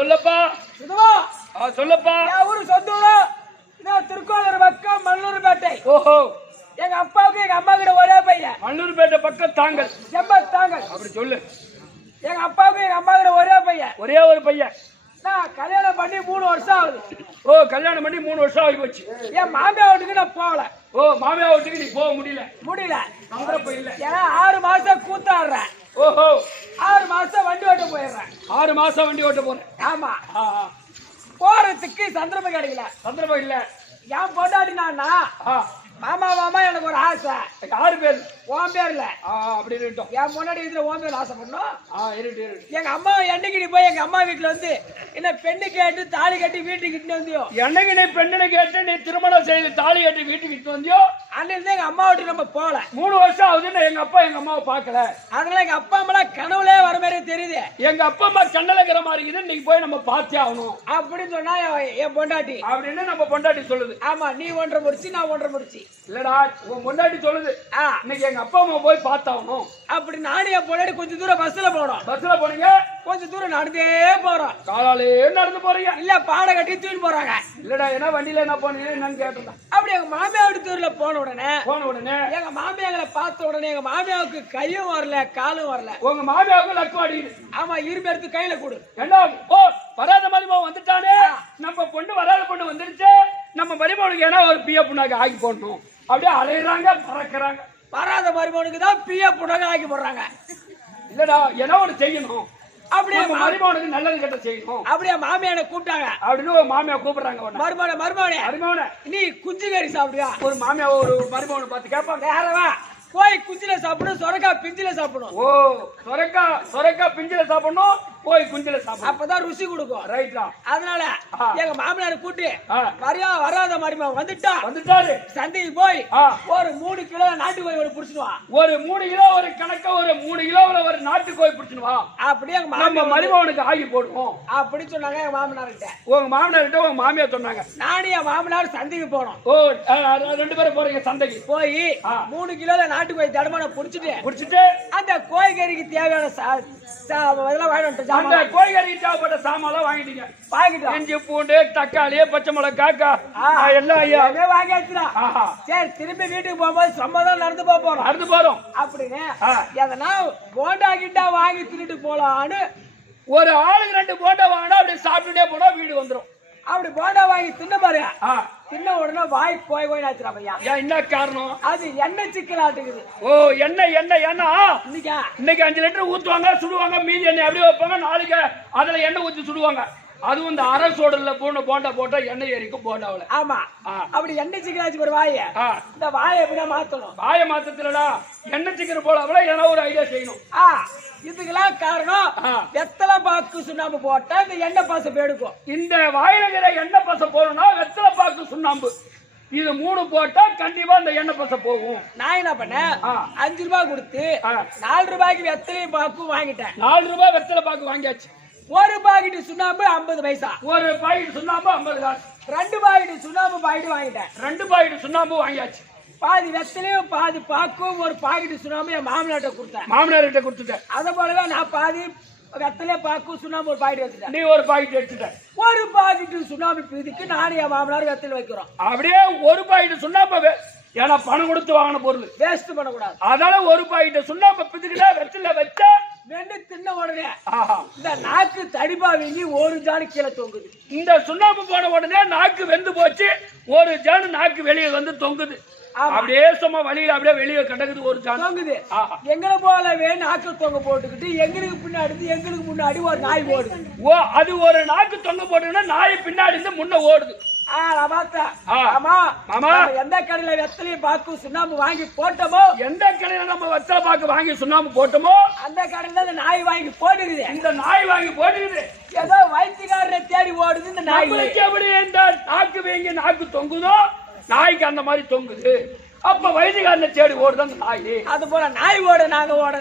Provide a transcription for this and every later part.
சொல்லப்பா. சொல்லப்பா. ஊரு சொந்த ஊரு திருக்கோளூர் பக்கம் மல்லூர்பேட்டை. ஓஹோ. எங்க அப்பாவுக்கு எங்க அம்மா கிட்ட ஒரே பையன். மல்லூர்பேட்டை பக்கம் தாங்கல். தாங்கல். அப்படி சொல்லு. எங்க அப்பாவுக்கு எங்க அம்மா கிட்ட ஒரே பையன். ஒரே ஒரு பையன். நான் கல்யாணம் பண்ணி 3 வருஷம் ஆகுது. ஓ, கல்யாணம் பண்ணி 3 வருஷம் ஆகி போச்சு. என் மாமியார் வீட்டுக்கு நான் போகல. ஓ, மாமியார் வீட்டுக்கு நீ போக முடியல. சந்தர்ப்பம் இல்ல. ஏன்னா 6 மாசம் கூத்தாடுறேன். ஓஹோ. 6 மாசம் வண்டி ஓட்ட போயிடுறேன். 6 மாசம் வண்டி ஓட்ட போறேன். ஆமா. போறதுக்கு சந்தர்ப்பம் கிடைக்கல. சந்தர்ப்பம் இல்ல. ஏன் பொண்டாட்டினா மாமா எனக்கு ஒரு ஆசை. 6 பேர் உன் பேர்ல அப்படின்னு என் முன்னாடி இதுல உன் பேர் ஆசைப்படணும். எங்க அம்மா என்னைக்கு நீ போய் எங்க அம்மா வீட்டுல வந்து என்ன பெண்ணு கேட்டு தாலி கட்டி வீட்டுக்கு இட்டு வந்தியோ? என்னைக்கு நீ பெண்ணு கேட்டு நீ திருமணம் செய்து தாலி கட்டி வீட்டுக்கு இட்டு வந்தியோ அன்னிலிருந்து எங்க அம்மா வீட்டுக்கு நம்ம போல. 3 வருஷம் ஆகுதுன்னு எங்க அப்பா எங்க அம்மாவை பாக்கல. அதனால எங்க அப்பா அம்மா கனவுலே வர மாதிரி தெரியுது. எங்க அப்பா அம்மா கண்ணலக்கிற மாதிரி இருக்குது. நீங்க போய் நம்ம பார்த்தே ஆகணும் அப்படின்னு சொன்னா என் பொண்டாட்டி அப்படின்னு நம்ம பொண்டாட்டி சொல்லுது. ஆமா, நீ 1.5 முடிச்சு நான் 1.5 முடிச்சு. இல்லடா, உன் பொண்டாட்டி சொல்லுது இன்னைக்கு எங்க அப்பா அம்மா போய் பார்த்தாகணும். அப்படி நானும் என் பொண்டாட்டி கொஞ்சம் தூரம் பஸ்ல போனோம். பஸ்ல போனீங்க? கொஞ்சம் தூரம் நடந்தே போறோம். காலாலே நடந்து போறீங்க? இல்ல, பாடை கட்டி தூக்கிட்டு போறாங்க. இல்லடா, என்ன வண்டியில என்ன போனீங்க என்னன்னு கேட்டா. அப்படி எங்க மாமியார் தூர்ல போன உடனே எங்க மாமியாங்களை பார்த்த உடனே எங்க மாமியாவுக்கு கையும் வரல காலும் வரல. உங்க மாமியாவுக்கு லக்கு அடிக்குது. ஆமா, இரும்பு எடுத்து கையில கொடு. என்ன ஓ வராத மருமகன் வந்துட்டானே, நம்ம பொண்ணு வராத பொண்ணு வந்துருச்சு, நம்ம மருமகனுக்கு ஏன்னா ஒரு பிய புண்ணாக்கு ஆக்கி போடணும். அப்படியே அலையிறாங்க பறக்குறாங்க. வராத மருமகனுக்கு தான் பிய புண்ணாக்கு ஆக்கி போடுறாங்க. இல்லடா, என்ன ஒண்ணு செய்யணும். அப்படியே மருமகனுக்கு நல்லது கெட்ட செய்யணும். அப்படியே மாமியாரை கூப்பிட்டாங்க. அப்படின்னு ஒரு மாமியா கூப்பிடுறாங்க. மருமகனே நீ குஞ்சு கறி சாப்பிடுயா? ஒரு மாமியா ஒரு மருமகனை பார்த்து கேட்பாங்க. வேறவா போய் குஞ்சில சாப்பிடணும், சொரக்கா பிஞ்சில சாப்பிடணும். ஓ, சொரக்கா பிஞ்சில சாப்பிடணும், போய் குஞ்சில சாப்பிடணும். அப்பதான் ருசி கொடுக்கும். ரைட்டா. அதனால எங்க மாமனாரை கூட்டி வராத மருமகன் வந்துட்டாரு. சந்தைக்கு போய் ஒரு 3 கிலோ நாட்டு கோழி புடிச்சுடுவா. ஒரு 3 கிலோ ஒரு கணக்க ஒரு 3 கிலோல ஒரு நாட்டு கோழி புடிச்சுடுவா. அப்படியே எங்க நம்ம மருமகனுக்கு ஆகி போடுவோம் அப்படி சொன்னாங்க எங்க மாமனார்கிட்ட. உங்க மாமனார்கிட்ட உங்க மாமியா சொன்னாங்க. நானும் என் மாமனார் சந்தைக்கு போனோம். ஓ, 2 பேரும் போறீங்க சந்தைக்கு. போய் 3 கிலோல நாட்டு கோழி தடமான புடிச்சிட்டு அந்த கோழிக்கறிக்கு தேவையான இதெல்லாம் வாங்கிட்டு அந்த கோழிக்கறிக்கு தேவைப்பட்ட சாமான் வாங்கிட்டீங்க. இஞ்சி பூண்டு தக்காளி பச்சை மிளகாய் எல்லாம் வாங்கியாச்சுடா. சரி, திரும்பி வீட்டுக்கு போகும்போது சம்மதம் நடந்து போறோம் அப்படின்னு எதனா போண்டா கிட்டா வாங்கி தின்னுட்டு போலான்னு ஒரு ஆளுக்கு 2 போண்டா வாங்கினா அப்படியே சாப்பிட்டுட்டே போனா வீடு வந்துடும். அப்படி போண்டா வாங்கி தின்ன பாரு. தின்ன உடனே வாய் கோய் ஆச்சுடா பையா. என்ன காரணம்? அது எண்ணெய் சிக்கலாட்டுக்குது. ஓ, எண்ணெய் இன்னைக்கு 5 லிட்டர் ஊத்துவாங்க, சுடுவாங்க. மீதி எண்ணெய் அப்படியே வைப்பாங்க. நாளைக்கு அதுல எண்ணெய் ஊத்தி சுடுவாங்க. அதுவும் இந்த அரசோடல போண்டா போட்டா எண்ணெய் எரிக்கும் போண்டாவில. ஆமா, அப்படி எண்ணெய் சிக்கலாச்சு ஒரு வாய. இந்த வாயை எப்படியா மாத்தணும்? வாயை மாத்தத்துலடா எண்ணெய் சிக்கிற போல ஏன்னா ஒரு ஐடியா செய்யணும். இதுக்கெல்லாம் காரணம் வெத்தலை பாக்கு சுண்ணாம்பு போட்டா இந்த எண்ணெய் பசை எடுக்கும். இந்த வாயில எண்ணெய் பசை போடணும்னா வெத்தலை பாக்கு சுண்ணாம்பு இது 3 போட்டா கண்டிப்பா இந்த எண்ணெய் பசை போகும். நான் என்ன பண்ணேன், 5 ரூபாய் கொடுத்து 4 ரூபாய்க்கு வெத்தலை பாக்கு வாங்கிட்டேன். 4 ரூபாய் வெத்தலை பாக்கு வாங்கியாச்சு. ஒரு பாக்கெட் சுண்ணாம்பு 50 பைசா. ஒரு பாக்கெட் சுண்ணாம்பு 50 காசு. 2 பாக்கெட் சுண்ணாம்பு பாக்கெட் வாங்கிட்டேன். 2 பாக்கெட் சுண்ணாம்பு வாங்கியாச்சு. பாதி வெத்தலையும் பாதி பாக்கும் ஒரு பாக்கெட் சுண்ணாம்பு என் மாமனார்ட்ட கொடுத்தேன். மாமனார்கிட்ட கொடுத்துட்டேன். அத போலதான் நான் பாதி வெத்தலைய பாக்கும் சுண்ணாம்பு ஒரு பாக்கெட் வச்சுட்டேன். நீ ஒரு பாக்கெட் எடுத்துட்ட. ஒரு பாக்கெட் சுண்ணாம்பு பீதிக்கு நானும் என் மாமனார் வெத்தலை வைக்கிறோம். அப்படியே ஒரு பாக்கெட் சுண்ணாம்பு ஏன்னா பணம் கொடுத்து வாங்கின பொருள் வேஸ்ட் பண்ணக்கூடாது. அதனால ஒரு பாக்கெட் சுண்ணாம்பு பிதுக்கிட்டா வெத்தலை வச்சா வெண்டு தின்ன உடனே இந்த நாக்கு தடிப்பா வீங்கி ஒரு ஜானு கீழே தொங்குது. இந்த சுண்ணாம்பு போன உடனே நாக்கு வெந்து போச்சு. ஒரு ஜானு நாக்கு வெளியே வந்து தொங்குது. அப்படியே சும்மா வழியில அப்படியே வெளியே கிடக்குது. ஒரு ஜானு தொங்குது. எங்களை போலவே நாக்கு தொங்க போட்டுக்கிட்டு எங்களுக்கு முன்னாடி ஒரு நாய் ஓடுது. ஓ, அது ஒரு நாக்கு தொங்க போட்டுன்னா நாய் பின்னாடி இருந்து முன்ன ஓடுது. எந்த கடையில வெத்தலையை பாக்கு சுண்ணாம்பு வாங்கி போட்டோமோ, எந்த கடையில நம்ம வெத்தலை பாக்கு வாங்கி சுண்ணாம்பு போட்டோமோ அந்த கடையில இந்த நாய் வாங்கி போட்டுக்குது. இந்த நாய் வாங்கி போட்டுக்குது. ஏதோ வைத்தியக்காரரை தேடி ஓடுது இந்த நாய். எப்படி இந்த நாக்கு வீங்கி நாக்கு தொங்குதோ நாய்க்கு அந்த மாதிரி தொங்குது. அப்ப வைத்தியக்காரனை தேடி ஓடுது அந்த நாய். அது போல நாய் ஓட நாங்க ஓட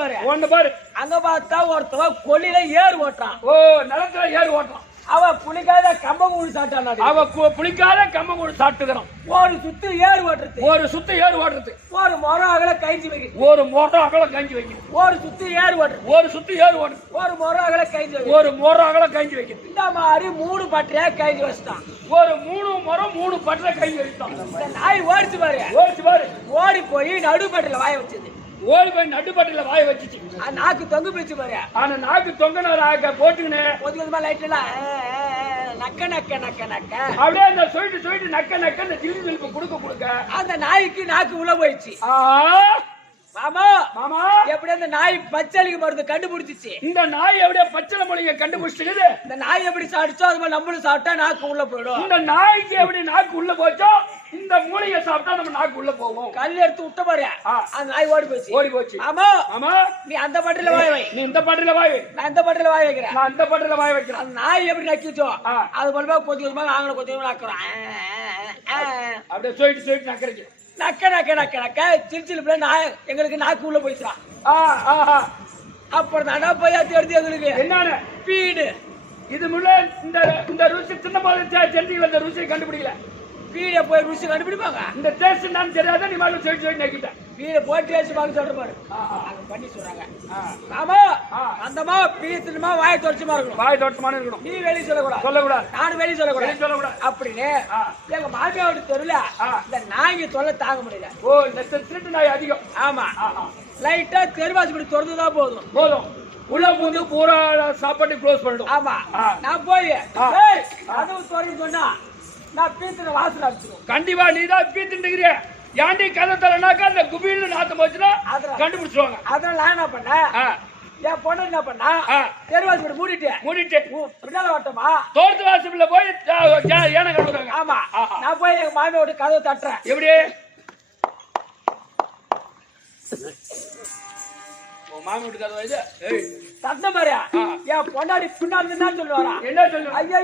பாரு. அங்க பார்த்தா ஒருத்தவ கொல்லில ஏறு ஓட்டுறான். ஓ, நிலத்துல ஏறு ஓட்டுறான். அவ புளிக்காத கம்பங்கூழ் சாப்பிட்டான். அவ புளிக்காத கம்பங்கூழ் சாப்பிட்டுக்கிறான். ஒரு சுத்து ஏறு ஓட்டுறது, ஒரு சுத்து ஏறு ஓட்டுறது, ஒரு முறம் அகல கஞ்சி வைக்கிறது, ஒரு முறம் அகல கஞ்சி வைக்கிறது, ஒரு சுத்து ஏறு ஓட்டுறது, ஒரு சுத்து ஏறு ஓட்டுறது, ஒரு முறம் அகல கஞ்சி வைக்கிறது, ஒரு முறம் அகல கஞ்சி வைக்கிறது. இந்த மாதிரி 3 பட்டையா கஞ்சி வச்சுட்டான். ஒரு 3 முறம் 3 பட்டை கஞ்சி வைத்தான். இந்த நாய் ஓடிச்சு பாரு, ஓடிச்சு பாரு, ஓடி போய் நடுப்பட்டில வாய வச்சது. ஓடி போய் நடுப்பட்டில வாய வச்சுச்சு. நாக்கு தொங்கு போச்சு பாரு. ஆனா நாக்கு தொங்கின போட்டுக்கினே கொஞ்சமா லைட்ல நக்க நக்க நக்க நக்க அப்படியே அந்த சொல்லிட்டு நக்க நக்க அந்த ஜில்லு ஜிலுப்பு கொடுக்க அந்த நாய்க்கு நாக்கு உள்ள போயிடுச்சு. மாமா மாமா எப்படி அந்த நாய் பச்சளிக்கு மருந்து கண்டுபிடிச்சிச்சு. இந்த நாய் எப்படியா பச்சளை மொழிங்க கண்டுபிடிச்சிட்டு இந்த நாய் எப்படி சாப்பிடுச்சோ அது மாதிரி நம்மளும் சாப்பிட்டா நாக்கு உள்ள போயிடும். இந்த நாய்க்கு எப்படி நாக்கு உள்ள போச்சோ இந்த மூலிகை சாப்பிட்டா நம்ம நாக்கு உள்ள போவோம். கல் எடுத்து விட்ட பாரு, அந்த நாய் ஓடி போச்சு. ஆமா ஆமா, நீ அந்த பட்டில வாய் வை, நீ இந்த பட்டில வாய் வை, நான் இந்த பட்டில வாய் வைக்கிறேன், நான் இந்த பட்டில வாய் வைக்கிறேன். அந்த நாய் எப்படி நக்கிச்சோ அது போலமா கொஞ்சமா நாங்களும் கொஞ்சமா நக்கிறோம். அப்படியே சொல்லிட்டு நக்கறீங்க. நக்க நக்க நக்க நக்க சிரிச்சிருப்ப நாய் எங்களுக்கு நாக்கு உள்ள போயிடுச்சா. அப்புறம் தாண்டா போய் எடுத்து எங்களுக்கு என்னன்னு பீடு. இது முள்ள இந்த ருசி சின்ன போது செஞ்சிகள் இந்த ருசியை கண்டுபிடிக்கல. பீடை போய் ருசி கண்டுபிடிப்பாங்க. இந்த டேஸ்ட் என்னன்னு தெரியாத நீ மாதிரி சொல்லிட்டு நக்கிட்டேன். பீடை போய் டேஸ்ட் பார்க்க சொல்ற பாரு, பண்ணி சொல்றாங்க. ஆமா அந்தமா பீத்துமா வாயை தொடச்சுமா இருக்கணும், வாயை தொடச்சுமான இருக்கணும். நீ வெளியே சொல்லக்கூடாது, நானும் வெளியே சொல்லக்கூடாது அப்படின்னு எங்க மாமியாவோட தெருல இந்த நாய்க்கு தொல்லை தாங்க முடியல. ஓ, இந்த திருட்டு நாய் அதிகம். ஆமா, லைட்டா தெருவாசி படி திறந்துதான் போதும் உள்ள பூந்து பூரா சாப்பாட்டு க்ளோஸ் பண்ணிடும். ஆமா, நான் போய் கதவு திறந்து சொன்னா நான் பீத்துல வாசல் அடிச்சிடும். கண்டிப்பா நீ தான் பீத்துக்கிறிய. ஏன்டி கதை தரனாக்கா அந்த குபியில நாத்தம் போச்சுன்னா கண்டுபிடிச்சிருவாங்க. அதனால நான் என்ன பண்ணேன், என் பொண்ணு என்ன பண்ணா தெருவாசி படி மூடிட்டு பின்னால வட்டமா தோட்டத்து வாசல்ல போய் ஏன கண்டுறாங்க. ஆமா, நான் போய் எங்க மாமியோட கதவை தட்டுறேன். எப்படி மாமி வீட்டு கதவை இது தட்ட மாதிரியா என் பொண்டாடி பின்னாடி என்ன சொல்லுவாரா, என்ன சொல்லுவா, ஐயோ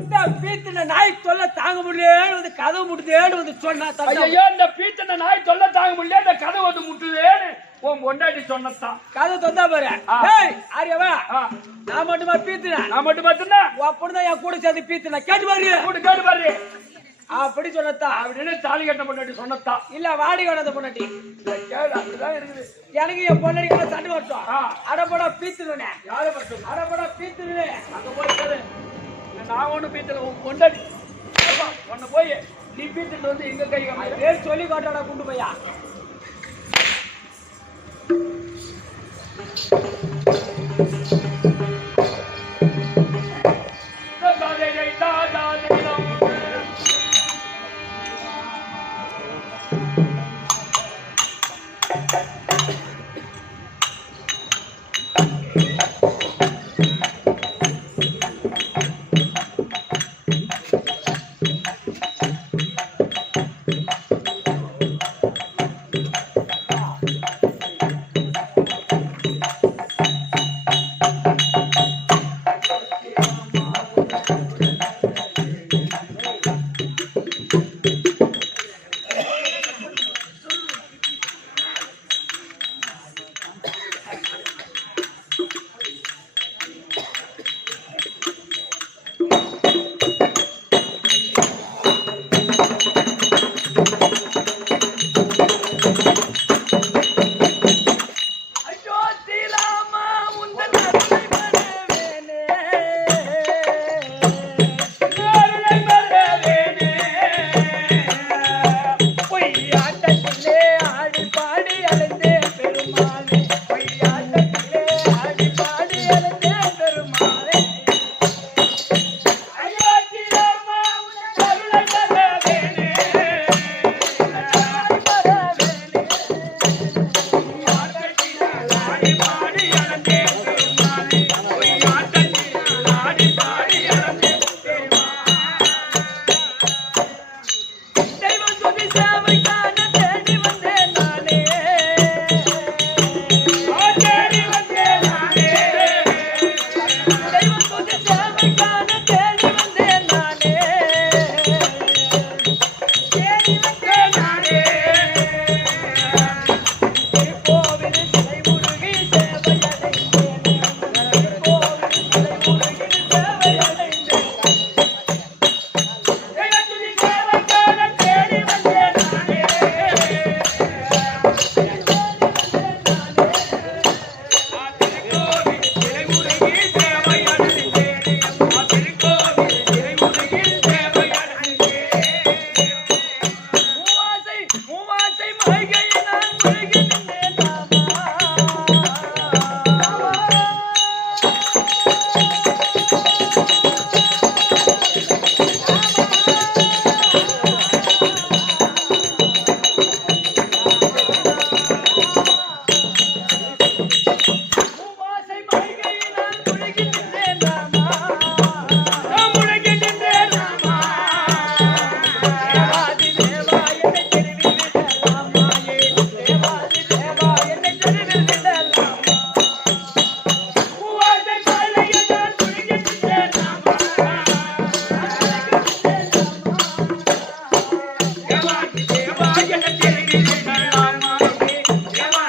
இந்த பீத்தின நாய் தொல்லை தாங்க முடியலன்னு வந்து கதவு முட்டுதேன்னு வந்து சொன்னா. ஐயோ இந்த பீத்தின நாய் தொல்லை தாங்க முடியல, இந்த கதவு வந்து முட்டுதேன்னு உன் பொண்டாட்டி சொன்னதான். கதவு தொந்தா பாரு. ஆரியவா நான் மட்டுமா பீத்தினேன், நான் மட்டும் பார்த்தேன்னா அப்படிதான் என் கூட சேர்ந்து பீத்தினேன். கேட்டு பாரு அப்படி சொன்னதா அப்படின்னு தாலி கட்ட பொண்டாட்டி சொன்னதா இல்ல வாடி கட்ட பொண்டாட்டி. அப்படிதான் இருக்குது. எனக்கு என் பொண்டாடி கூட தண்ணி வரட்டும். அடப்படா பீத்துனே, அடப்படா பீத்துனே. அங்க போய் நான் ஒண்ணு பீத்துல உன் பொண்டாட்டி ஒண்ணு போய் நீ பீத்துட்டு வந்து எங்க கை பேர் சொல்லி காட்டாடா குண்டு பையா.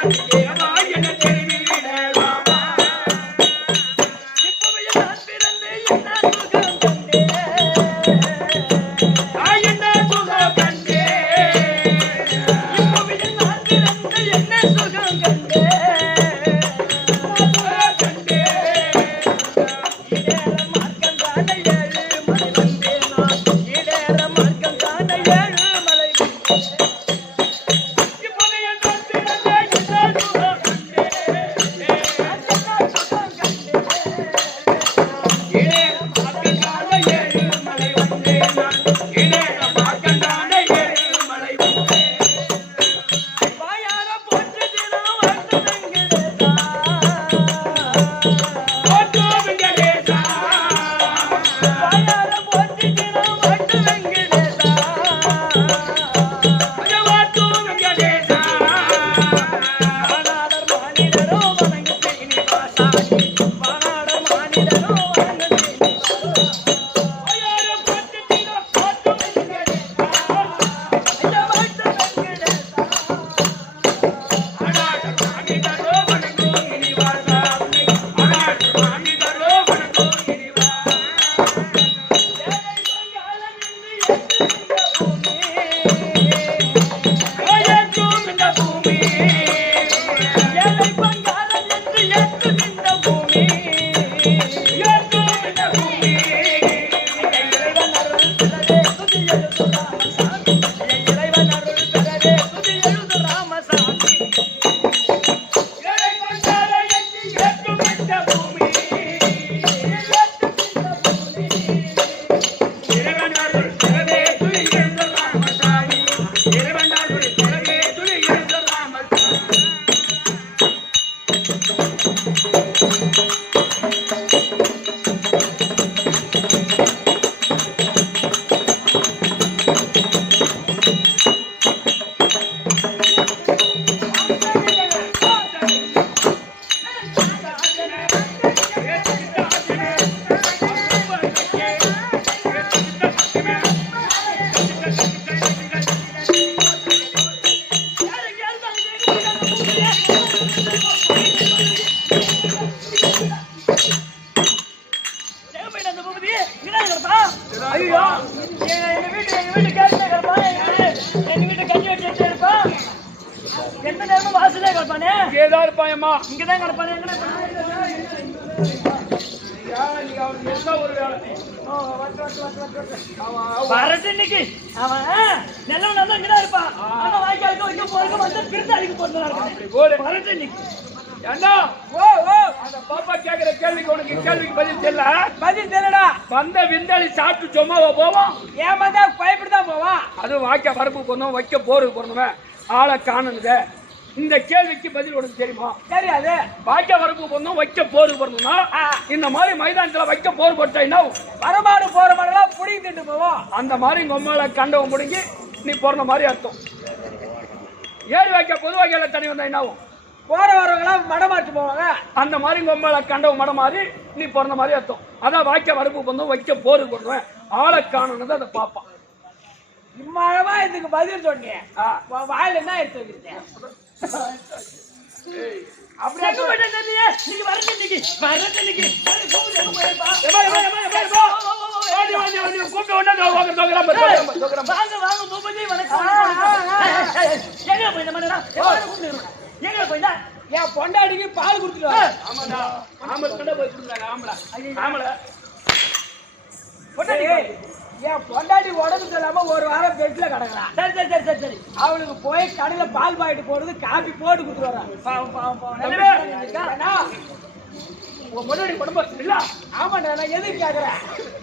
தேவா என்ன தெரிவிடவா இப்பவே நான் பிறந்து என்ன சுகம் கண்டே என்ன சுகம் கண்டே இப்பவே நான் பிறந்து என்ன சுகம் கண்டே கண்டே இடேற மார்க்கம் தானே ஏழு மலை வந்தே நான் இடேற மார்க்கம் தானே ஏழு மலை இப்பவே என் பிறந்த என்ன சுகம் கண்டே சுகம் கண்டே இடே மார்க்கண்டான ஏழு மலை வந்தே நான் இடே மார்க்கண்டான ஏழு மலை வந்தே வாயார போற்று தினம் வந்து வெங்கடேசா ஓட்டு வெங்கடேசா வாயார போற்று தினம் வந்து வெங்கடேசா ஓட்டு வெங்கடேசா வானாடர் மானிடரோ வணங்கு சீனிவாசா வானாடர் மானிடரோ வணங்கு சீனிவாசா ஐயாயிரம் பத்து கிலோ ஓட்டு வெங்கடேசா ஐயா வாழ்த்து வெங்கடேசா அடாட மானிடரோ வணங்கோ இனிவாசா அடாட மானிடரோ வணங்கோ இனிவாசா ஏழை பங்காளன் என்று எட்டு பூமி ஓயேற்றும் இந்த பூமி ஏழை பங்காளன் என்று எட்டு நின்ற பூமி ஏற்றும் இந்த பூமி இறைவன் அருள் பெறவே துதி எழுது ராமசாமி இறைவன் அருள் பெறவே துதி எழுது ராமசாமி ஏழை பண்டார எட்டி ஏற்றும் இந்த பூமி இறைவன் அருள் பெறவே துதி எழுந்த ராமசாமி இறைவன் அருள் பெறவே துதி எழுந்த ராமசாமி ஐயோ எங்க வீட்டு கேட்டு கிடப்பா எங்க வீட்டு கஞ்சி வச்சு வச்சிருப்பா எந்த நேரமும் வாசலே கிடப்பானே இங்கேதான் இருப்பாயம்மா இங்கதான் கிடப்பானே எங்க நீங்க அவனுக்கு என்ன ஒரு வேலை வரட்டு இன்னைக்கு அவன் நல்லவன் தான் இங்கதான் இருப்பான் ஆனா வாய்க்காலுக்கு வைக்க போறதுக்கு வந்து பிரித்து அடிக்க போட்டு அப்படி போடு வரட்டு இன்னைக்கு ஏண்டா ஓ ஓ அந்த பாப்பா கேக்குற கேள்விக்கு உனக்கு கேள்விக்கு பதில் தெரியல பதில் தெரியலடா வந்த விந்தாளி சாப்பிட்டு சும்மாவா போவோம் ஏமாந்தா பயப்பட்டுதான் போவான் அது வாய்க்க வரப்பு போடணும் வைக்க போருக்கு போடணுமே ஆளை காணனுங்க இந்த கேள்விக்கு பதில் உனக்கு தெரியுமா தெரியாது வாய்க்க வரப்பு போடணும் வைக்க போருக்கு போடணும்னா இந்த மாதிரி மைதானத்துல வைக்க போர் போட்டா வரமாடு போற மாடெல்லாம் புடிங்கி திட்டு போவோம் அந்த மாதிரி உங்க கண்டவன் முடிங்கி நீ போற மாதிரி அர்த்தம் ஏறி வைக்க பொது வகையில தனி வந்தா என்னாவும் போற வரவங்களாம் மடமாட்டு போவாங்க அந்த மாதிரி உங்க கண்டவன் மடம் மாதிரி நீ பிறந்த மாதிரி அர்த்தம் அதான் வாய்க்க வரப்பு போடணும் வைக்க போருக்கு போடுவேன் ஆளை காணணும் அதை பார்ப்பான் இம்மாழமா இதுக்கு பதில் சொன்னேன் வாயில என்ன எடுத்து வச்சிருக்கேன் அப்படியே நீங்க வரட்டு இன்னைக்கு வரட்டு இன்னைக்கு வாங்க வாங்க பூபதி வணக்கம் எங்க போய் மன்னரா எங்க போய் என் பொண்டாடிக்கு பால் கொடுத்துருவா ஆமாடா ஆமா கண்ட போய் கொடுக்குறாங்க ஆம்பளை ஆம்பளை பொண்டாடி என் பொண்டாடி உடம்பு சொல்லாம ஒரு வாரம் பெட்ல கிடக்குறான் சரி சரி சரி சரி சரி அவளுக்கு போய் கடையில பால் பாக்கெட் போடுறது காப்பி போட்டு கொடுத்துட்டு வரான் பாவம் பாவம் பாவம் உன் முன்னாடி குடும்பம் இல்ல ஆமாண்டா நான் எதுக்கு கேக்குறேன்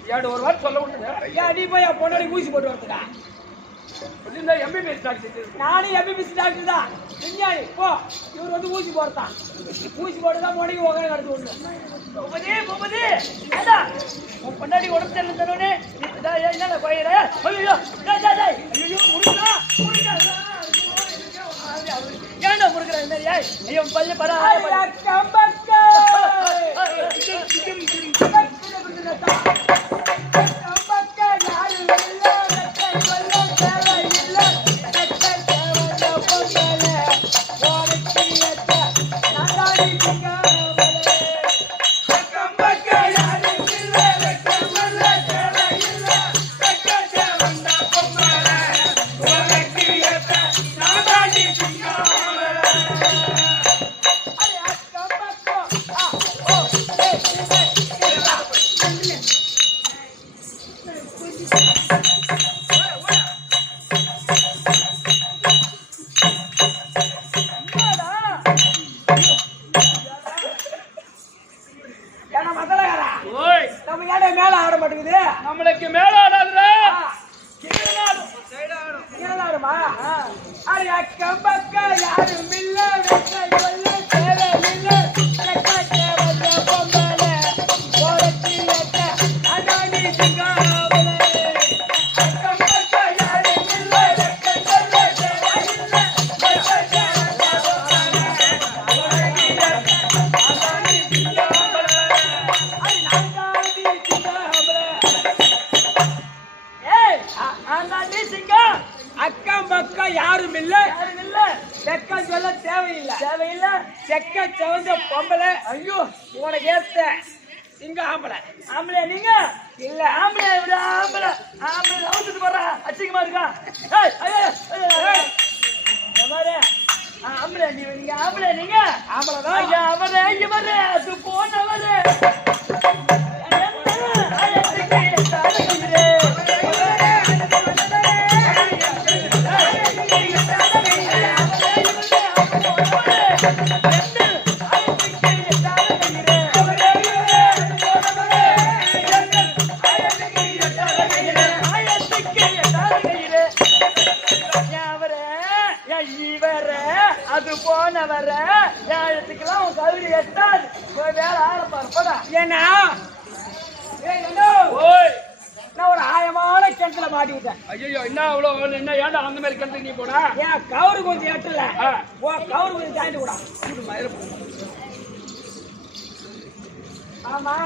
ஏன் ஒரு வாரம் சொல்ல விட்டுது ஏன் நீ போய் என் பொண்டாடி ஊசி போட்டு வரதுடா எம்பிபிஎஸ் டாக்டர் நானும் எம்பிபிஎஸ் டாக்டர் தான் விஞ்ஞானி போ இவர் வந்து ஊசி போடுறான் ஊசி போட்டுதான் மோடிக்கு உட்காந்து நடத்து ஒண்ணு பூபதி பூபதி ஏடா உன் பொண்டாடி உடம்பு தெரியல தருவனே என்ன போயிரு ஐயோ ஐயோ முருகா முருகா ஏன்டா முருகா இந்த ஐயோ பல்ல பரா கம்பக்கா ஏன்னா மத்தலகாரா ஓய் நம்ம ஏடா மேல ஆட மாட்டேங்குது நம்மளுக்கு மேல ஆடாதுடா ஏடாடுமா அடி அக்கம் பக்கம் யாரும் இல்ல வெட்ட கொல்ல தேவையில்லை வெட்ட தேவை பொம்பளை ஓரத்தி வெட்ட அதானி சிங்காவளை அக்கம் பக்கம் யாரும் இல்ல வெட்ட கொல்ல தேவையில்லை வெட்ட தேவை பொம்பளை ஓரத்தி வெட்ட அதானி சிங்காவளை அடி நாங்காதி சிங்காவளை ஏய் அதானி சிங்கா அக்கம் பக்கம் யாரும் இல்ல செக்க சொல்ல தேவையில்லை செக்க செவந்த பொம்பளை ஐயோ உனக்கு ஏத்த இங்க ஆம்பளை நீங்க இல்ல ஆம்பளை விட ஆம்பளை லவுத்துட்டு போற அச்சிங்கமா இருக்கா ஆம்பளை நீங்க ஆம்பளை நீங்க ஆம்பளைதான் ஐயா அவரே அது போனவரே அது போனவர யாழத்துக்கெல்லாம் உன் கவிதை எட்டாது போய் வேலை ஆரம்பிப்பா ஏன்னா நான் ஒரு ஆயமான கிணத்துல மாட்டிக்கிட்டேன் ஐயோ என்ன அவ்வளவு என்ன ஏன்டா அந்த மாதிரி கிணத்துக்கு நீ போனா ஏன் கவுரு கொஞ்சம் எட்டல கவுரு கொஞ்சம் தாண்டி கூட ஆமா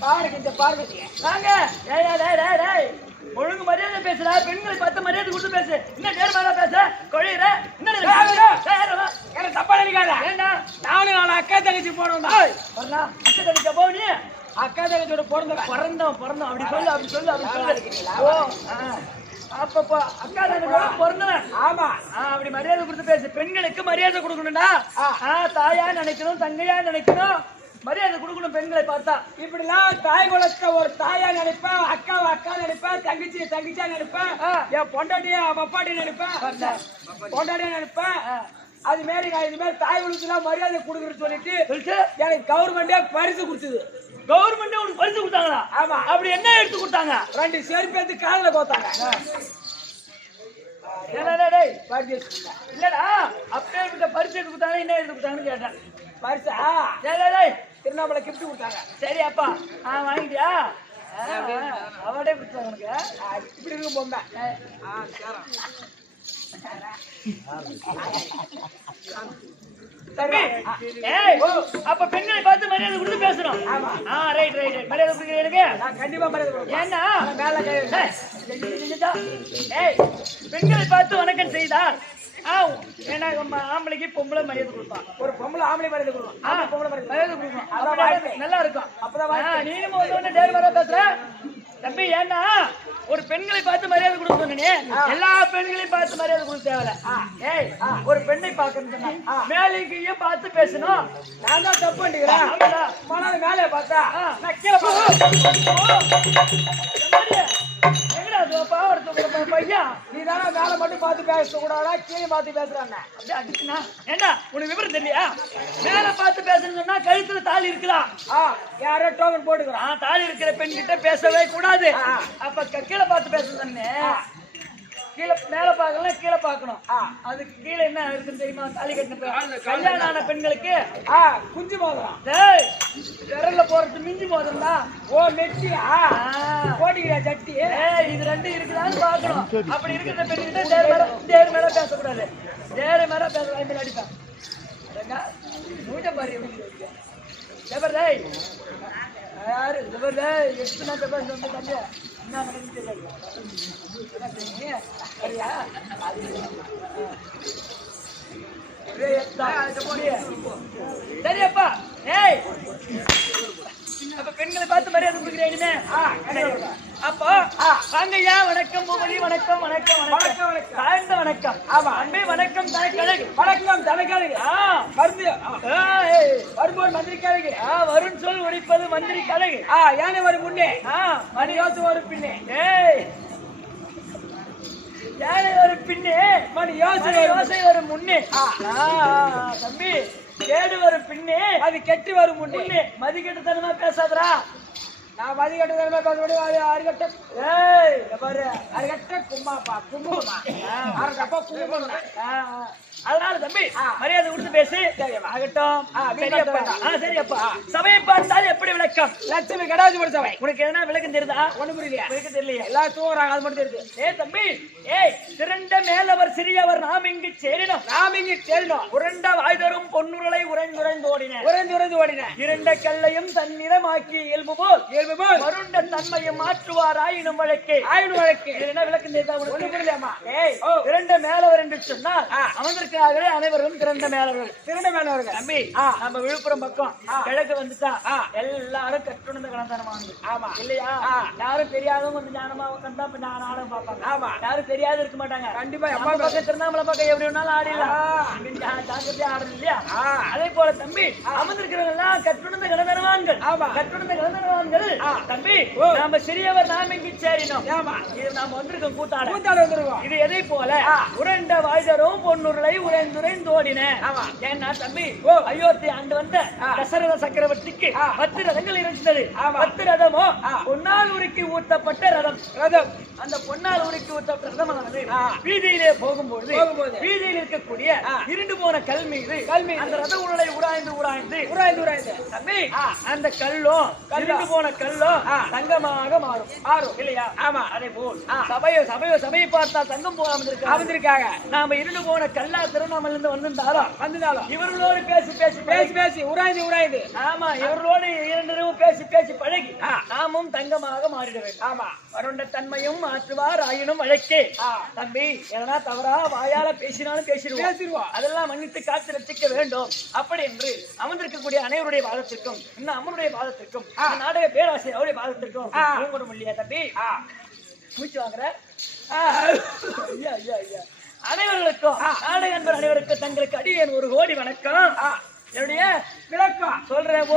பாருங்க இந்த பார்வதி வாங்க ஒழுங்கு மரியாதை பேசுறா பெண்களை பார்த்து மரியாதை கொடுத்து பேசு என்ன நேர்மையா பேச கொழிற என்ன தப்பா நினைக்காத ஏன்னா நானும் அக்கா தங்கச்சி போனோம் அக்கா தங்கச்சி போனி அக்கா தங்கச்சியோட பிறந்தோம் அப்படி சொல்லு ஓ அப்பப்போ அக்கா தங்கச்சியோட பிறந்தவன் ஆமா அப்படி மரியாதை கொடுத்து பேசு பெண்களுக்கு மரியாதை கொடுக்கணும்டா தாயா நினைக்கணும் தங்கையா நினைக்கணும் மரியாதை கொடுக்கணும் பெண்களை பார்த்தா இப்படிலாம் தாய் குலத்தை ஒரு தாயா நினைப்பேன் அக்கா நினைப்பேன் தங்கச்சியா நினைப்பேன் என் பொண்டாட்டியா பப்பாட்டி நினைப்பேன் பொண்டாட்டியா நினைப்பேன் அது மாரி நான் இது மாதிரி தாய் குலத்துலாம் மரியாதை கொடுக்குறேன்னு சொல்லிட்டு எனக்கு கவர்மெண்டே பரிசு கொடுத்தது கவர்மெண்டே உனக்கு பரிசு கொடுத்தாங்களா ஆமா அப்படி என்ன எடுத்து கொடுத்தாங்க 2 செருப்பு எடுத்து காலில் போத்தாங்க இல்லடா அப்பே பரிசு எடுத்து கொடுத்தாங்க என்ன எடுத்து கொடுத்தாங்கன்னு கேட்டேன் பரிசா திருவண்ணாமலை கிஃப்ட் கொடுத்தாங்க சரி அப்பா வாங்கிட்டியா அவடே கொடுத்தாங்க உனக்கு இப்படி இருக்கும் பொம்மை அப்ப பெண்களை பார்த்து மரியாதை கொடுத்து பேசணும் ரைட் மரியாதை கொடுக்குறீங்க கண்டிப்பா மரியாதை ஏன்னா பெண்களை பார்த்து வணக்கம் செய்தால் ஆம்பளைக்கு பொம்பளை மரியாதை கொடுப்பான் ஒரு பொம்பளை ஆம்பளை மரியாதை கொடுப்பான் மரியாதை கொடுப்பான் நல்லா இருக்கும் அப்பதான் நீனும் வந்து டேர் பேசுற தம்பி ஏன்னா ஒரு பெண்களை பார்த்து மரியாதை கொடுக்க சொன்னே எல்லா பெண்களையும் பார்த்து மரியாதை கொடுக்க தேவையில்ல ஒரு பெண்ணை பார்க்கணும் மேலையும் பார்த்து பேசணும் நான் தான் தப்பு பண்ணிக்கிறேன் மேலே பார்த்தா நான் கீழே பையன் நீ தானே மேல மட்டும் பார்த்து பேச கூடாதா கீழே பார்த்து பேசுறாங்க அப்படியே அடிச்சுனா ஏண்டா உனக்கு விவரம் தெரியலையா மேல பார்த்து பேசணும்னு சொன்னா கழுத்துல தாலி இருக்குதா யாரோ டோக்கன் போட்டுக்கிறான் தாலி இருக்கிற பெண் கிட்ட பேசவே கூடாது அப்ப கீழே பார்த்து பேசணும்னு கீழே மேல பார்க்கலாம் கீழே பார்க்கணும் அதுக்கு கீழே என்ன இருக்குன்னு தெரியுமா தாலி கட்டின கல்யாணம் ஆன பெண்களுக்கு குஞ்சு மோதிரம் விரல்ல போறது மிஞ்சி மோதிரம்டா ஓ நெட்டியா போட்டிக்கிறியா சட்டி இது 2 இருக்குதான்னு பாக்கணும் அப்படி இருக்கிற பெண்கிட்ட தேர் மேல பேசக்கூடாது தேர் மேல பேச அடிப்பேன் மூட்ட பாரு ஜபர்தாய் யாரு ஜபர்தாய் ಎಷ್ಟು நான் ஜபர் வந்து தம்பி என்ன நடந்துச்சு சரியா சரியப்பா அப்ப பெண்களை பார்த்து மரியாதை கொடுக்குறேன் அப்போ வாங்கய்யா வணக்கம் பூமதி வணக்கம் வணக்கம் வணக்கம் தாழ்ந்த வணக்கம் ஆமா அன்பே வணக்கம் தனக்கழகு வணக்கம் தனக்கழகு வரும்போது மந்திரி கழகு வருண் சொல் உடைப்பது மந்திரி கழகு யானை வரும் முன்னே மணி யோசு வரும் பின்னே யானை ஒரு பின்னே மணி யோசை ஒரு முன்னே தம்பி கேடு ஒரு பின்னே அது கெட்டு வரும் முன்னே மதிக்கெட்டுத்தனமா பேசாதரா நான் மதிக்கெட்டுத்தனமா பேச அரிகட்ட ஏய் பாரு அரிகட்ட கும்மாப்பா கும்புமா அரைக்கப்பா கும்புமா அதனால தம்பி மரியாதை கொடுத்து பேசு ஆகட்டும் சரியப்பா சபையை பார்த்தால் எப்படி விளக்கம் லட்சுமி கடாஜி சபை உனக்கு எதனா விளக்கம் தெரியுதா ஒண்ணு புரியலையா விளக்கம் தெரியலையா எல்லாரும் தூங்குறாங்க அது மட்டும் தெரியுது தம்பி திரண்ட மேலவர் சிறியவர் நாம் இங்கு சேரினோம் உருண்ட வாய்தரும் பொன்னுரலை உறைந்துரைந்து இரண்ட கல்லையும் தன்னிறமாக்கி இயல்பு போல் வருண்ட தன்மையும் மாற்றுவார் ஆயினும் வழக்கு என்ன விளக்கம் தெரியுதா ஒண்ணு புரியலையாமா இரண்ட மேலவர் என்று சொன்னால் அவங்களுக்கு அனைவரும் திரண்ட மேலவர்கள் தம்பி நம்ம விழுப்புரம் பக்கம் கிழக்கு வந்துட்டா எல்லாரும் கற்றுணர்ந்த கலந்தானமாங்க ஆமா இல்லையா யாரும் தெரியாதவங்க வந்து ஞானமா உட்காந்தா நானும் பார்ப்பாங்க ஆமா யாரும் தெரியாத இருக்க மாட்டாங்க கண்டிப்பா அம்மா பக்கம் திருவண்ணாமலை பக்கம் எப்படி வேணாலும் ஆடிடலாம் தாக்கத்தே ஆடணும் இல்லையா அதே போல தம்பி அமர்ந்திருக்கிறவங்க எல்லாம் கற்றுணர்ந்த கலந்தானவான்கள் ஆமா கற்றுணர்ந்த கலந்தானவான்கள் தம்பி நாம சிறியவர் நாம் இங்கு சேரினோம் ஆமா இது நாம வந்திருக்கோம் கூத்தாட வந்துருவோம் இது எதை போல உரண்ட வாய்தரும் பொன்னுருளை உறைந்துரைந்தோடின ஏன்னா தம்பி அயோத்தி ஆண்டு வந்த தசரத சக்கரவர்த்திக்கு 10 ரதங்கள் இருந்தது 10 ரதமோ பொன்னால் உருக்கி ஊத்தப்பட்ட ரதம் அந்த பொன்னால் உருக்கி ஊத்தப்பட்ட ரதமானது வீதியிலே போகும்போது வீதியில் இருக்கக்கூடிய இருண்டு போன கல் மீது அந்த ரத உருளை உராய்ந்து தம்பி அந்த கல்லும் இருண்டு போன கல்லும் தங்கமாக மாறும் இல்லையா ஆமா அதே போல் சபையை பார்த்தா தங்கம் போகாம இருக்காங்க நாம இருண்டு போன கல்லா திருவண்ணாமலை இருந்து வந்திருந்தாலும் இவர்களோடு பேசி உராய்ந்து ஆமா இவர்களோடு 2 இரவு பேசி பழகி நாமும் தங்கமாக மாறிட வேண்டும் ஆமா வருண்ட தன்மையும் மாற்றுவார் ஆயினும் வழக்கே தம்பி எதனா தவறா வாயால பேசிடுவோம் அதெல்லாம் மன்னித்து காத்து ரசிக்க வேண்டும் அப்படி என்று அமர்ந்திருக்கக்கூடிய அனைவருடைய பாதத்திற்கும் இன்னும் அம்மனுடைய பாதத்திற்கும் நாடக பேராசிரியர் அவருடைய பாதத்திற்கும் தூங்கணும் இல்லையா தம்பி மூச்சு வாங்குற அனைவர்களுக்கும் நாடக அன்பர் அனைவருக்கும் தங்களுக்கு அடியேன் ஒரு கோடி வணக்கம் என்னுடைய விளக்கம் சொல்றேன்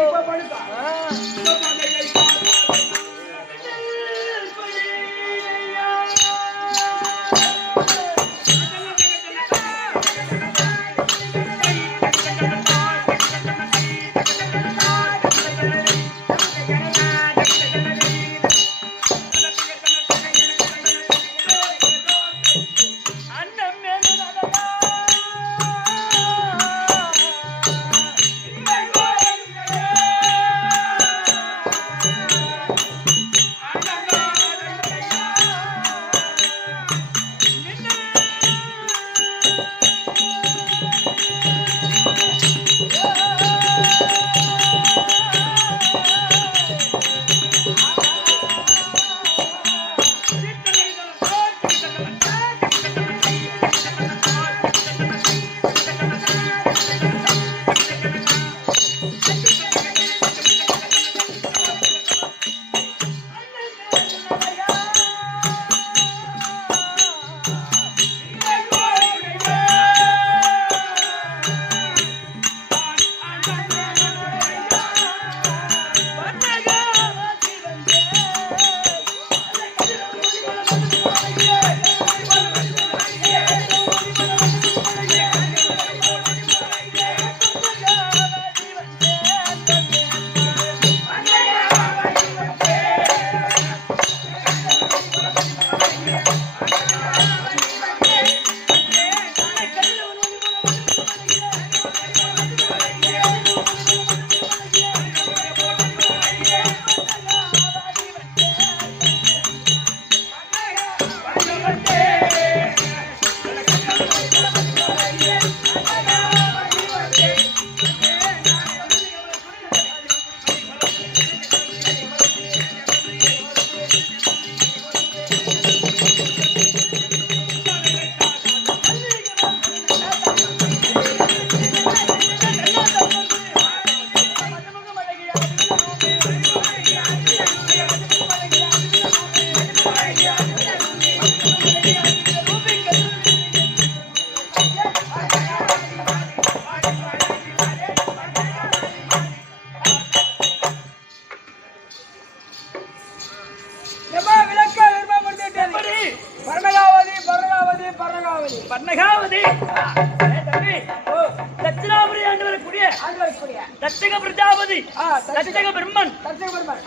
வரக்கூடிய ஆண்டவருக்குரிய தட்சக பிரஜாபதி தட்சக தட்சக பிரம்மன் தட்சகபெருமான்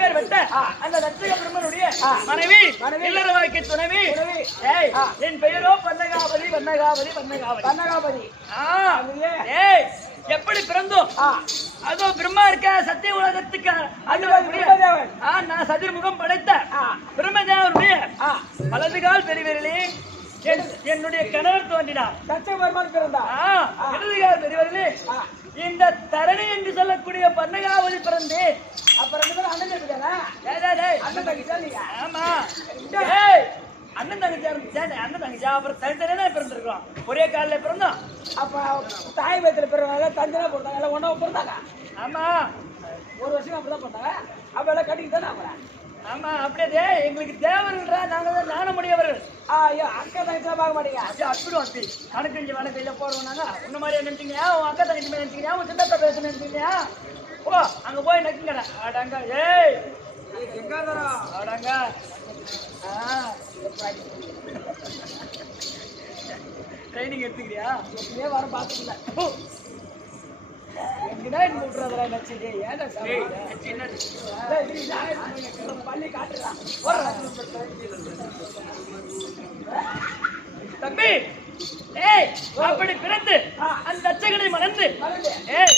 பேர் வெட்ட அந்த தட்சக பிரம்மனுடைய மனைவி இல்லற வாழ்க்கை துணைவி ஏய் என் பெயரோ பன்னகாபதி பன்னகாபதி பன்னகாபதி பன்னகாபதி ஏய் எப்படி பிறந்தோம் அதோ பிரம்மா இருக்க சத்திய உலகத்துக்கு பிரம்மதேவன். நான் சதிர்முகம் படைத்த பிரம்மதேவனுடைய வலது கால் பெரியவர்களே என்னுடைய கணவர் தோன்றினார் தட்சகபெருமான் பிறந்தார். இடது கால் பெரியவர்களே இந்த தரணி என்று சொல்லக்கூடிய பன்னகாவதி பிறந்து அப்புறம் ரெண்டு பேரும் அண்ணன் தம்பிதானே? அண்ணன் தங்கச்சி தான் நீங்க. ஆமா ஏய் அண்ணன் தங்கச்சி அண்ணன் தங்கச்சி அப்புறம் தனித்தனியா பிறந்திருக்கோம் ஒரே காலில் பிறந்தோம் அப்ப தாய் வயித்துல பிறகு தஞ்சனா போட்டாங்க எல்லாம் ஒண்ணா பிறந்தாங்க. ஆமா ஒரு வருஷம் அப்படிதான் போட்டாங்க. அப்ப எல்லாம் கட்டிக்கிட்டு தானே அப்புறம். ஆமா அப்படியே எங்களுக்கு தேவர்களா நாங்க தான் ஞானமுடையவர்கள். ஐயோ அக்கா தங்கச்சி பார்க்க மாட்டீங்க. அப்படி வந்து கணக்கு வணக்கம் இல்ல போறோம் நாங்க உன்ன மாதிரி நினைச்சீங்க உன் அக்கா தங்கச்சி மாதிரி நினைச்சீங்க உன் சின்னத்த பேச நினைச்சீங்க ஓ அங்க போய் நக்குங்கடா அடங்க ஏய் அடங்க ட்ரைனிங் எடுத்துக்கிறியா எப்படியே வர பாத்துக்கல. எங்கடா என்ன விட்டுறதுல நச்சுது ஏன்டா பள்ளி காட்டுறான் தம்பி ஏய் அப்படி பிறந்து அந்த தச்சகனை மணந்து ஏய்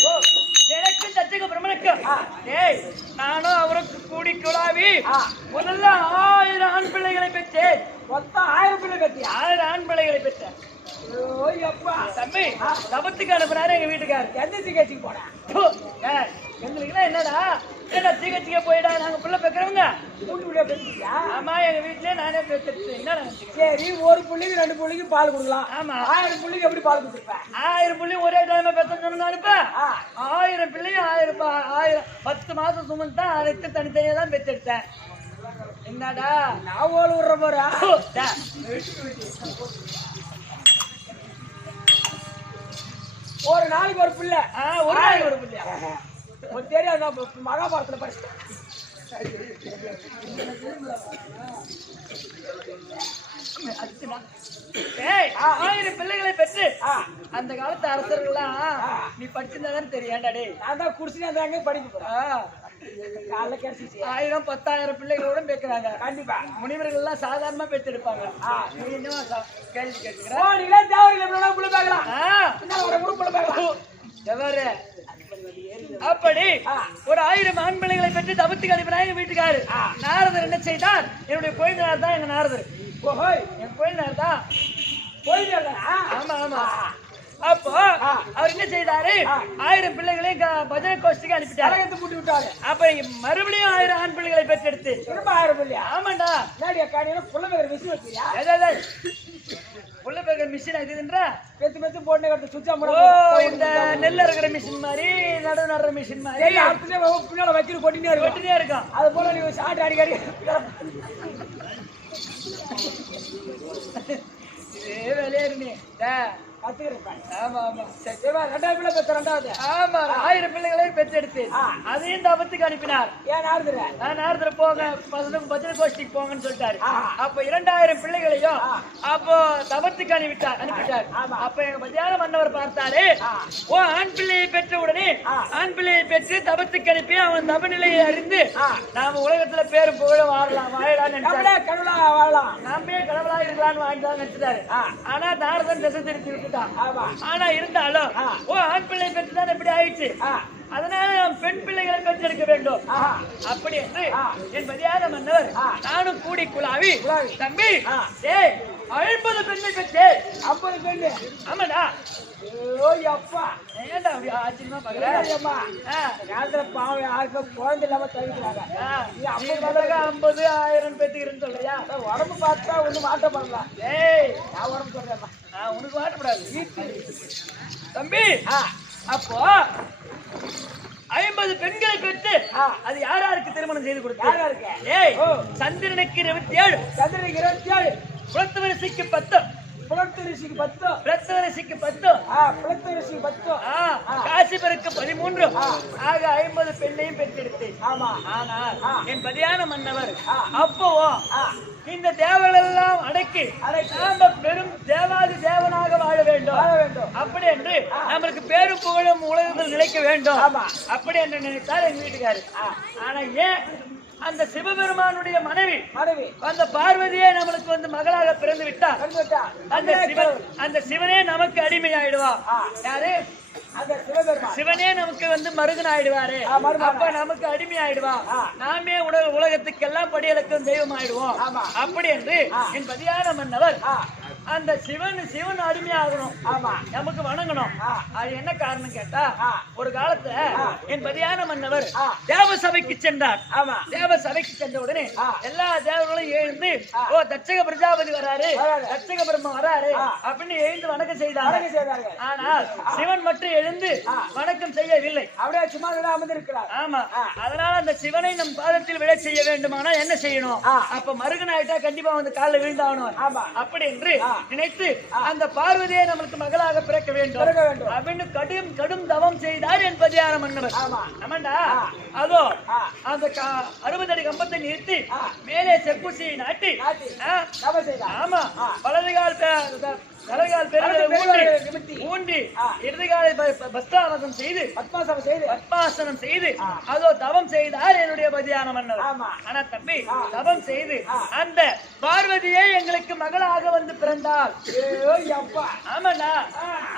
எனக்கு தச்சக பிரம்மனுக்கு ஏய் நானும் அவருக்கு கூடி குழாவி முதல்ல 1000 ஆண் பிள்ளைகளை பெற்றேன். மொத்தம் 1000 பிள்ளை கட்டியா? 1000 ஆண் பிள்ளைகளை பெற்றேன். தம்பி தபத்துக்கு அனுப்புறாரு எங்க வீட்டுக்காரு. எந்த சிகிச்சைக்கு போனேன்? எங்களுக்கு என்னடா என்ன சிகிச்சைக்கு போயிடா நாங்க புள்ள பெக்கிறவங்க வீட்டுக்குள்ளே பெற்றியா? ஆமா எங்க வீட்லயே நானே பெற்று என்ன சரி ஒரு புள்ளிக்கு 2 புள்ளிக்கு பால் கொடுக்கலாம். ஆமா 1000 புள்ளிக்கு எப்படி பால் கொடுத்துருப்பேன்? 1000 புள்ளி ஒரே டைம் பெற்று அனுப்ப 1000 பிள்ளையும் 1000 10 மாசம் சுமந்தா அனைத்து தனித்தனியா தான் பெற்றெடுத்தேன். என்னடா நான் ஓல் விடுற போறா? ஒரு நாளைக்கு ஒரு பிள்ளை. ஒரு நாளைக்கு ஒரு பிள்ளையா? தெரியாது மகாபாரத்துல படிச்சு. ஏய் 1000 பிள்ளைகளை பெற்று அந்த காலத்து அரசர்கள்லாம் நீ படிச்சிருந்தாதானே தெரியாண்டாடே. நான் தான் குடிச்சுட்டு அந்த அங்கே படிக்க போறேன். காலைல கிடைச்சிச்சு 1000 10,000 பிள்ளைகளோட பேக்குறாங்க. கண்டிப்பா முனிவர்கள் எல்லாம் சாதாரணமா பெற்றெடுப்பாங்க. நீ என்ன கேள்வி கேட்கிற? நீங்களே தேவர்கள் புள்ள பார்க்கலாம் உறுப்புல பார்க்கலாம். அப்படி ஒரு 1000 ஆண் பிள்ளைகளை பெற்று தபத்துக்கு அனுப்பினாங்க வீட்டுக்காரு. நாரதர் என்ன செய்தார்? என்னுடைய கோயில்நாதர் தான் எங்க நாரதர். என் கோயில்நாதர் தான். ஆமா ஆமா. அப்போ அவர் என்ன செய்தாரு? 1000 பிள்ளைகளையும் பஜனை கோஷ்டிக்கு அனுப்பிட்டாரு. கூட்டி விட்டாரு. அப்ப மறுபடியும் 1000 ஆண் பிள்ளைகளை பெற்றெடுத்து திரும்ப 1000 பிள்ளையா? ஆமாண்டா. புள்ள பேர் மிஷின் வச்சியா? புள்ள பேர் மிஷின் இதுன்றா பெத்து பெத்து போட்டு கட்டு சுத்தா இந்த நெல் அறுக்கிற மிஷின் மாதிரி நடு நடுற மிஷின் மாதிரி பின்னால வைக்கிற கொட்டினே இருக்கான். அது போல நீ சாட்டு அடிக்கடி இதே வேலையா இருந்தே கத்துக்கிறேன். ஆமா ஆமா. சரி 2000 பிள்ளை பெற்ற 2வது. ஆமா 1000 பிள்ளைகளையும் பெற்றெடுத்து அதையும் தபத்துக்கு அனுப்பினார். ஏன் நாரதர்? நாரதர் போங்க பஜனை கோஷ்டிக்கு போங்கன்னு சொல்லிட்டாரு. அப்ப 2000 பிள்ளைகளையும் அப்போ தபத்துக்கு அனுப்பிட்டார். அப்ப எங்க மத்தியான மன்னவர் பார்த்தாரு. ஓ ஆண் பிள்ளையை பெற்ற உடனே ஆண் பிள்ளையை பெற்று தபத்துக்கு அனுப்பி அவன் தப நிலையை அறிந்து நாம உலகத்துல பேரு புகழ வாழலாம்னு நினைச்சாரு. கடவுளா வாழலாம், நாமே கடவுளா இருக்கலாம்னு வாங்கிட்டான்னு நினைச்சிட்டாரு. ஆனா நாரதன் திசை திருப்பி விட்டுட்டான். ஆனா இருந்தாலும் ஓ ஆண் பிள்ளை பெற்றுதான் எப்படி ஆயிடுச்சு, அதனால நாம் பெண் பிள்ளைகளை பெற்றெடுக்க வேண்டும் அப்படி என்று என் மரியாதை மன்னவர் நானும் கூடி குழாவி தம்பி 50 பெண்ணை பெற்றேன். 50 பெண்ணு? ஆமாடா. அப்பா ஏன்டா அப்படி ஆச்சரியமா பாக்குறேன்? பாவம் யாருக்கும் குழந்தை இல்லாம தவிக்கிறாங்க. 50 1000 பேத்துக்கிறேன்னு சொல்றியா? உடம்பு பார்த்தா ஒண்ணு மாற்றம் பண்ணலாம். ஏய் நான் உடம்பு சொல்றேன், உனக்கு மாட்டப்படாது தம்பி. அப்போ 50 பெண்களை பெற்று அது யாருக்கு திருமணம் செய்து கொடுத்தாரு? ஏய் சந்திரனுக்கு 27, சந்திரனுக்கு 27, புலத்தவரிசைக்கு 10, புலத்தரிசிக்கு 10, புலத்தவரிசைக்கு 10, புலத்தரிசிக்கு 10, ராசி பெருக்கு 13 ஆக 50 பெண்ணையும் பெற்றெடுத்தேன். ஆமா. ஆனால் என் பதியான மன்னவர் அப்போ இந்த தேவர்கள் எல்லாம் அடக்கி நாம பெரும் தேவாதி தேவனாக வாழ வேண்டும் அப்படி என்று நம்மளுக்கு பேரும் புகழும் உலகத்தில் நிலைக்க வேண்டும் அப்படி என்று நினைத்தார் எங்க வீட்டுக்காரு. ஆனா ஏன் அந்த சிவபெருமானுடைய மனைவி அந்த பார்வதியே நம்மளுக்கு வந்து மகளாக பிறந்து விட்டா அந்த சிவனே நமக்கு அடிமையாயிடுவா. யாரு? சிவனே நமக்கு வந்து மருகன் ஆயிடுவாரு. அப்ப நமக்கு அடிமை ஆயிடுவா. நாமே உலகத்துக்கெல்லாம் படியலுக்கும் தெய்வம் ஆயிடுவோம் அப்படி என்று என் பதியான மன்னவர் அந்த சிவன் அடிமையாகணும், நமக்கு வணங்கணும். அது என்ன காரணம் கேட்டா, ஒரு காலத்துல என் பதியான மன்னவர் தேவ சபைக்கு சென்றார். தேவ சபைக்கு சென்ற உடனே எல்லா தேவர்களும் எழுந்து ஓ தட்சக பிரஜாபதி வராரு, தட்சக பிரம்ம வராரு அப்படின்னு எழுந்து வணக்கம் செய்தார்கள். ஆனால் சிவன் மட்டும் எழுந்து வணக்கம் செய்யவில்லை, அப்படியே சும்மா அமர்ந்திருக்கிறார். ஆமா, அதனால அந்த சிவனை நம் பாதத்தில் விழ செய்ய வேண்டுமானா என்ன செய்யணும்? அப்ப மருகன் ஆயிட்டா கண்டிப்பா வந்து காலில் விழுந்தாகணும். அப்படி என்று நினைத்து அந்த பார்வதியை நமக்கு மகளாக பிறக்க வேண்டும் அப்படின்னு கடும் தவம் செய்தார் என் பதியான மன்னவர். ஆமாண்டா, அதோ அந்த 60 அடி கம்பத்தை நிறுத்தி மேலே செப்புசியை நாட்டி ஆமா வலதுகால் ஊன்றி இடதுகாலை பஸ்தாசனம் செய்து பத்மாசனம் செய்து அதோ தவம் செய்தார் என்னுடைய பதியான மன்னர். ஆனா தம்பி, தவம் செய்து அந்த பார்வதியே எங்களுக்கு மகளாக வந்து பிறந்தாள். ஆமாண்ணா,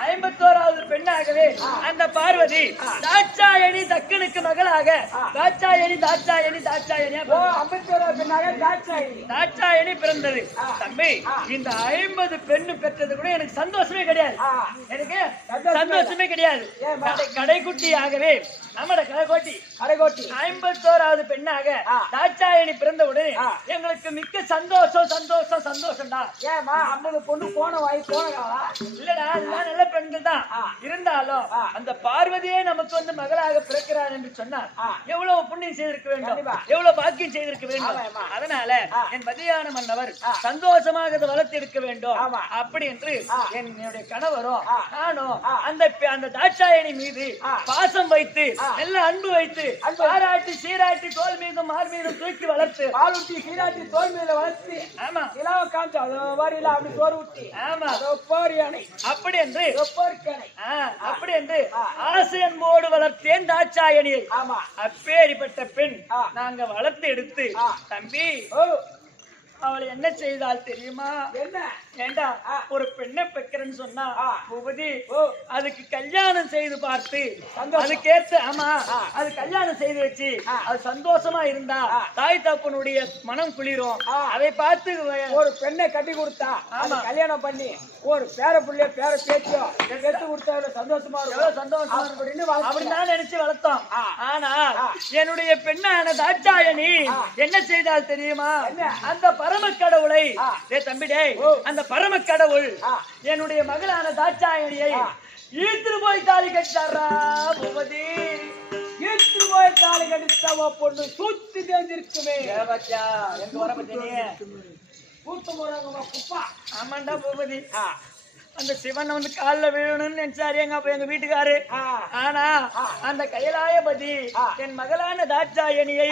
51வது பெண்ணாகவே அந்த பார்வதி தாட்சாயணி தக்கனுக்கு மகளாக தாட்சாயணி பிறந்தது. தம்பி, இந்த 50 பெண்ணு பெற்றது கூட எனக்கு சந்தோஷமே கிடையாது. எனக்கு சந்தோஷமே கிடையாது. கடைக்குட்டியாகவே நம்மட கடைக்கோட்டி 51வது பெண்ணாக தாட்சாயணி பிறந்த உடனே எங்களுக்கு மிக்க சந்தோஷம்டா. ஏமா 50 பொண்ணு போன வாய் போனகாலா இல்லடா, எல்லாம் நல்ல பெண்கள் தான். இருந்தாலும் அந்த பார்வதியே நமக்கு வந்து மகளாக பிறக்கிறார் என்று சொன்னார் எவ்வளவு புண்ணியம் செய்திருக்க வேண்டும், எவ்வளவு பாக்கியம் செய்திருக்க வேண்டும். அதனால என் பதியான மன்னவர் சந்தோஷமாக அதை வளர்த்து எடுக்க வேண்டும் அப்படி என்று என்னுடைய கணவரும் நானும் அந்த தாட்சாயணி மீது பாசம் வைத்து நல்ல அன்பு வைத்து பாராட்டி சீராட்டி தோல் மீதும் மார் மீதும் தூக்கி வளர்த்து பாலூட்டி சீராட்டி தோல் மீது வளர்த்து ஆமா இலாவ காமிச்சு அப்படி சோறு ஊட்டி ஆமா போரியானை அப்படி என்று ஆசை அன்போடு வளர்த்தேன் தாட்சாயணியை. ஆமா, அப்பேரிப்பட்ட பெண் நாங்க வளர்த்து எடுத்து தம்பி அவளை என்ன செய்தால் தெரியுமா? என்ன? ஏண்டா ஒரு பெண்ணை பெக்கிறேன்னு சொன்னா பூபதி அதுக்கு கல்யாணம் செய்து பார்த்து அதுக்கேற்ற அது கல்யாணம் செய்து வச்சு அது சந்தோஷமா இருந்தா தாய் தப்பனுடைய மனம் குளிரும். அதை பார்த்து ஒரு பெண்ணை கட்டி கொடுத்தா கல்யாணம் பண்ணி ஒரு பேர புள்ளைய பேர பேச்சியோ எடுத்து கொடுத்தா சந்தோஷமா இருக்கும் அப்படிதான் நினைச்சு வளர்த்தோம். ஆனா என்னுடைய பெண்ணான தாட்சாயணி என்ன செய்தால் தெரியுமா? அந்த பரம கடவுளை தம்பிடே அந்த பரம கடவுள் என்னுடைய மகளான தாட்சாயணியை ஈர்த்து போய் தாலி கட்டாரா பூபதி. ஈர்த்து போய் தாலி கட்டித்தவ பொண்ணு சூத்து தெரிஞ்சிருக்குமே. எங்க வர பத்தியே கூட்டு போறாங்கம்மா குப்பா. ஆமாண்டா பூபதி, அந்த சிவன் வந்து காலில் விழணும்னு நினைச்சாரு எங்க வீட்டுக்காரு. ஆனா அந்த கைலாயபதி என் மகளான தாட்சாயணியை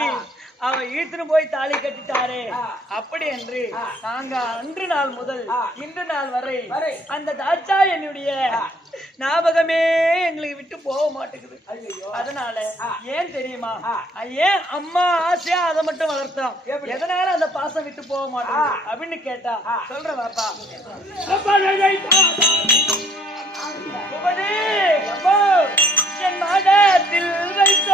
அவ ஈர்த்துன்னு போய் தாலி கட்டிட்டாரு. அப்படி என்று நாங்க அன்று நாள் முதல் இன்று நாள் வரை அந்த தாட்சாயணியுடைய ஞாபகமே எங்களுக்கு விட்டு போக மாட்டேங்குது. அதனால ஏன் தெரியுமா? ஏன் அம்மா ஆசையா அதை மட்டும் வளர்த்தோம், எதனால அந்த பாசம் விட்டு போக மாட்டேங்குது அப்படின்னு கேட்டா சொல்றேன் பாப்பா. என் மகத்தில் வைத்த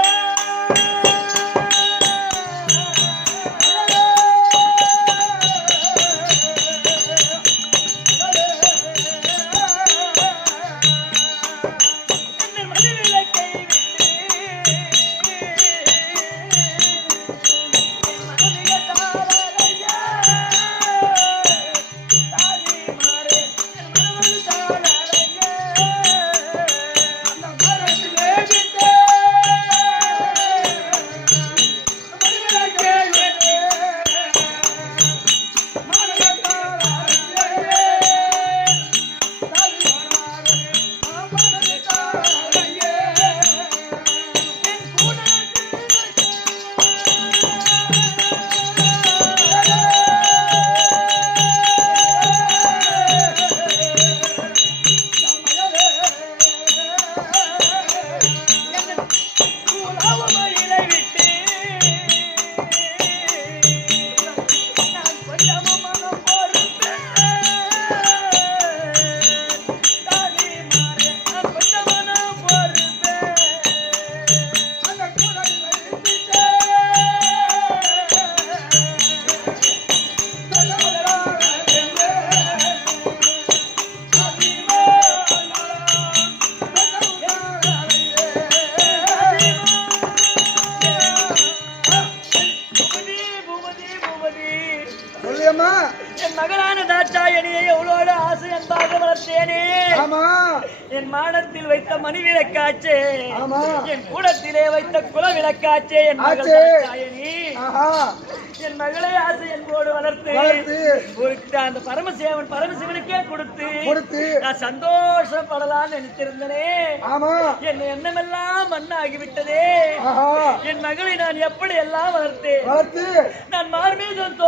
அந்த என் மாடத்தில் வைத்த மணி விளக்காச்சே ஆமா. என் கூடத்திலே வைத்த குல விளக்காச்சே என் மகள் ஆச்சே. தாயனி ஆஹா. என் மகளை ஆசை என்போடு வளர்த்து வளர்த்து. ஒரு அந்த பரமசிவனுக்கே கொடுத்து கொடுத்து. நான் சந்தோஷப்படலாம்னு நினைச்சிருந்தனே ஆமா. என் எண்ணமெல்லாம் மண்ணாகிவிட்டதே ஆஹா. என் மகளை நான் எப்படி எல்லாம் வளர்த்தேன் வளர்த்து. நான் மார்மீதம்